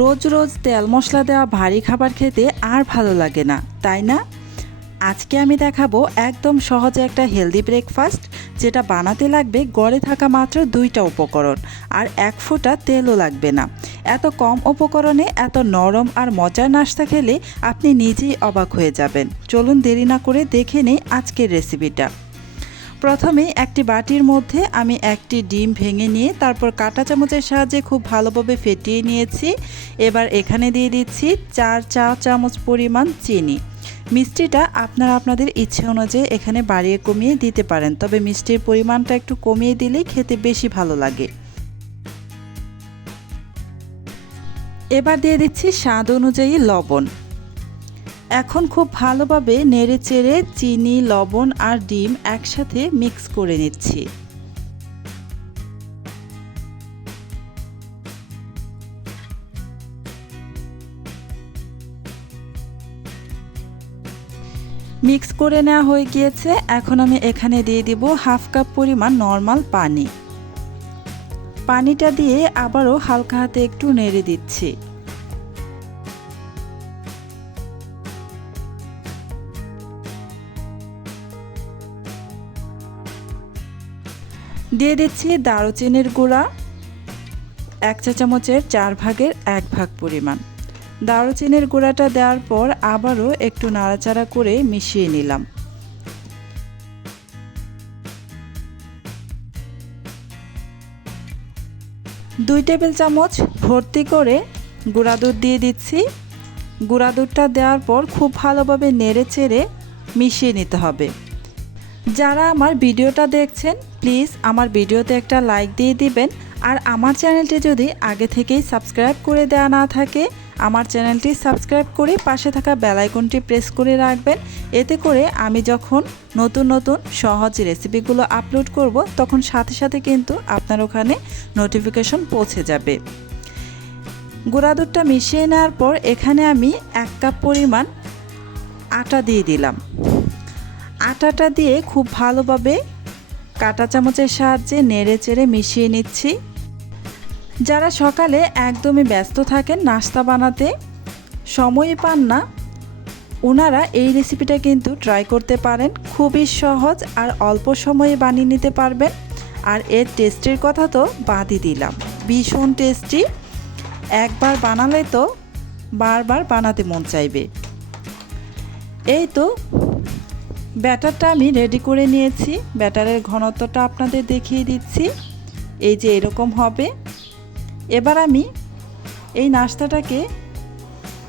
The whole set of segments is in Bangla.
রোজ রোজ তেল মশলা দেওয়া ভারী খাবার খেতে আর ভালো লাগে না, তাই না? আজকে আমি দেখাবো একদম সহজে একটা হেলদি ব্রেকফাস্ট, যেটা বানাতে লাগবে গড়ে থাকা মাত্র 2টা উপকরণ আর 1 ফোঁটা তেলও লাগবে না। এত কম উপকরণে এত নরম আর মজার নাস্তা খেলে আপনি নিজেই অবাক হয়ে যাবেন। চলুন দেরি না করে দেখে নেই আজকের রেসিপিটা। প্রথমে একটি বাটির মধ্যে আমি একটি ডিম ভেঙে নিয়ে তারপর কাঁটা চামচের সাহায্যে খুব ভালোভাবে ফেটিয়ে নিয়েছি। এবার এখানে দিয়ে দিচ্ছি 4 চা চামচ পরিমাণ চিনি। মিষ্টিটা আপনারা আপনাদের ইচ্ছে অনুযায়ী এখানে বাড়িয়ে কমিয়ে দিতে পারেন, তবে মিষ্টির পরিমাণটা একটু কমিয়ে দিলেই খেতে বেশি ভালো লাগে। এবার দিয়ে দিচ্ছি স্বাদ অনুযায়ী লবণ। এখন খুব ভালোভাবে নেড়েচেড়ে চিনি, লবণ আর ডিম একসাথে মিক্স করে নিচ্ছি। মিক্স করে নেওয়া হয়ে গিয়েছে। এখন আমি এখানে দিয়ে দিব হাফ কাপ পরিমাণ নর্মাল পানি। পানিটা দিয়ে আবারও হালকা হাতে একটু নেড়ে দিচ্ছি। দিয়ে দিচ্ছি দারুচিনির গুঁড়া 1 চা চামচের 4 ভাগের 1 ভাগ পরিমাণ। দারুচিনির গুঁড়াটা দেওয়ার পর আবারও একটু নাড়াচাড়া করে মিশিয়ে নিলাম। দুই টেবিল চামচ ভর্তি করে গুঁড়া দুধ দিয়ে দিচ্ছি। গুঁড়া দুধটা দেওয়ার পর খুব ভালোভাবে নেড়ে চেড়ে মিশিয়ে নিতে হবে। যারা আমার ভিডিওটা দেখছেন প্লিজ আমার ভিডিওতে একটা লাইক দিয়ে দিবেন, আর আমার চ্যানেলটি যদি আগে থেকেই সাবস্ক্রাইব করে দেওয়া না থাকে আমার চ্যানেলটি সাবস্ক্রাইব করে পাশে থাকা বেল আইকনটি প্রেস করে রাখবেন। এতে করে আমি যখন নতুন নতুন সহজ রেসিপিগুলো আপলোড করব তখন সাথে সাথে কিন্তু আপনার ওখানে নোটিফিকেশন পৌঁছে যাবে। গুঁড়া দুধটা মিশিয়ে নেওয়ার পর এখানে আমি 1 কাপ পরিমাণ আটা দিয়ে দিলাম। আটাটা দিয়ে খুব ভালোভাবে কাঁটা চামচের সাহায্যে নেড়ে চেড়ে মিশিয়ে নিচ্ছি। যারা সকালে একদমই ব্যস্ত থাকেন, নাস্তা বানাতে সময়ই পান না, ওনারা এই রেসিপিটা কিন্তু ট্রাই করতে পারেন। খুবই সহজ আর অল্প সময়ে বানিয়ে নিতে পারবেন। আর এর টেস্টের কথা তো বাদই দিলাম, ভীষণ টেস্টি। একবার বানালে তো বারবার বানাতে মন চাইবে। এই তো ব্যাটারটা আমি রেডি করে নিয়েছি। ব্যাটারের ঘনত্বটা আপনাদের দেখিয়ে দিচ্ছি, এই যে এরকম হবে। এবার আমি এই নাস্তাটাকে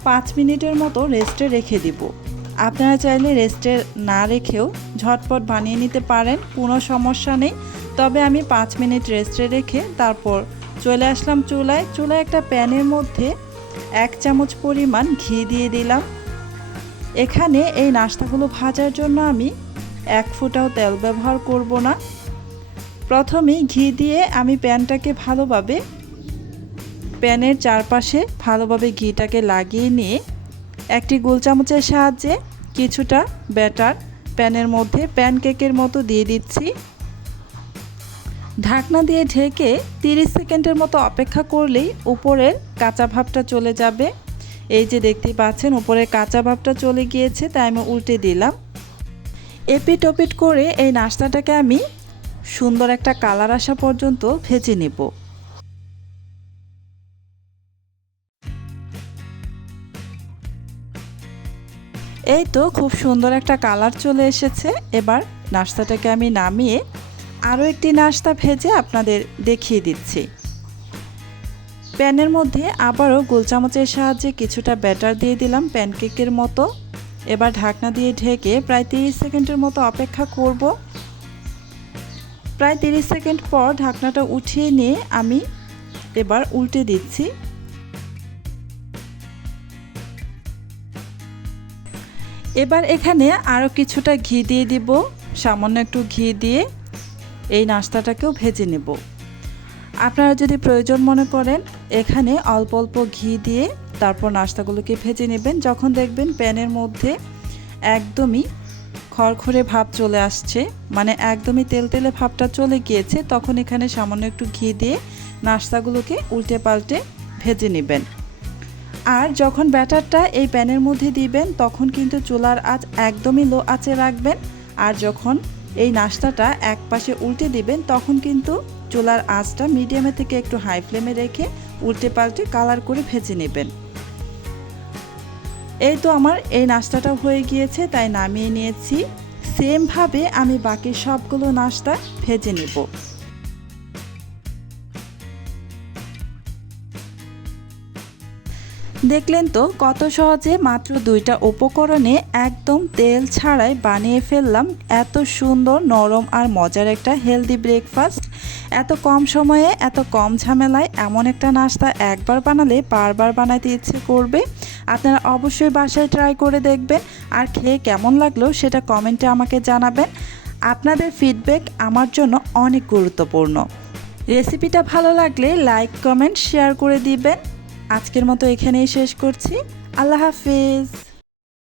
5 মিনিটের মতো রেস্টে রেখে দিব। আপনারা চাইলে রেস্টে না রেখেও ঝটপট বানিয়ে নিতে পারেন, কোনো সমস্যা নেই। তবে আমি 5 মিনিট রেস্টে রেখে তারপর চলে আসলাম চুলায়। একটা প্যানের মধ্যে 1 চামচ পরিমাণ ঘি দিয়ে দিলাম। এখানে এই নাস্তাগুলো ভাজার জন্য আমি 1 ফোঁটাও তেল ব্যবহার করব না। প্রথমেই ঘি দিয়ে আমি প্যানটাকে ভালোভাবে প্যানের চারপাশে ভালোভাবে ঘিটাকে লাগিয়ে নিয়ে একটি গোল চামচের সাহায্যে কিছুটা ব্যাটার প্যানের মধ্যে প্যানকেকের মতো দিয়ে দিচ্ছি। ঢাকনা দিয়ে ঢেকে 30 সেকেন্ডের মতো অপেক্ষা করলেই উপরের কাঁচা ভাবটা চলে যাবে। এই যে দেখতেই পাচ্ছেন উপরের কাঁচা ভাবটা চলে গিয়েছে, তাই আমি উল্টে দিলাম। এপিট ওপিট করে এই নাস্তাটাকে আমি সুন্দর একটা কালার আসা পর্যন্ত ভেজে নেব। এই তো খুব সুন্দর একটা কালার চলে এসেছে। এবার নাস্তাটাকে আমি নামিয়ে আরও একটি নাস্তা ভেজে আপনাদের দেখিয়ে দিচ্ছি। প্যানের মধ্যে আবারও গোল চামচের সাহায্যে কিছুটা ব্যাটার দিয়ে দিলাম প্যানকেকের মতো। এবার ঢাকনা দিয়ে ঢেকে প্রায় 30 সেকেন্ডের মতো অপেক্ষা করব। প্রায় 30 সেকেন্ড পর ঢাকনাটা উঠিয়ে নিয়ে আমি এবার উল্টে দিচ্ছি। এবার এখানে আরও কিছুটা ঘি দিয়ে দিব। সামান্য একটু ঘি দিয়ে এই নাস্তাটাকেও ভেজে নেব। আপনারা যদি প্রয়োজন মনে করেন এখানে অল্প অল্প ঘি দিয়ে তারপর নাস্তাগুলোকে ভেজে নেবেন। যখন দেখবেন প্যানের মধ্যে একদমই খড়খড়ে ভাব চলে আসছে, মানে একদমই তেলতেলে ভাবটা চলে গিয়েছে, তখন এখানে সামান্য একটু ঘি দিয়ে নাস্তাগুলোকে উল্টে পাল্টে ভেজে নেবেন। আর যখন ব্যাটারটা এই প্যানের মধ্যে দিবেন তখন কিন্তু চুলার আঁচ একদমই লো আঁচে রাখবেন। আর যখন এই নাস্তাটা এক পাশে উল্টে দিবেন তখন কিন্তু চুলার আঁচটা মিডিয়ামে থেকে একটু হাই ফ্লেমে রেখে উল্টে পাল্টে কালার করে ভেজে নেবেন। এই তো আমার এই নাস্তাটা হয়ে গিয়েছে, তাই নামিয়ে নিয়েছি। সেমভাবে আমি বাকি সবগুলো নাস্তা ভেজে নেব। দেখলেন তো কত সহজে মাত্র 2টা উপকরণে একদম তেল ছাড়াই বানিয়ে ফেললাম এত সুন্দর নরম আর মজার একটা হেলদি ব্রেকফাস্ট। এত কম সময়ে এত কম ঝামেলায় এমন একটা নাস্তা একবার বানালে বারবার বানাতে ইচ্ছে করবে। আপনারা অবশ্যই বাসায় ট্রাই করে দেখবেন আর খেয়ে কেমন লাগলো সেটা কমেন্টে আমাকে জানাবেন। আপনাদের ফিডব্যাক আমার জন্য অনেক গুরুত্বপূর্ণ। রেসিপিটা ভালো লাগলে লাইক কমেন্ট শেয়ার করে দিবেন। আজকের মতো এখানেই শেষ করছি। আল্লাহ হাফেজ।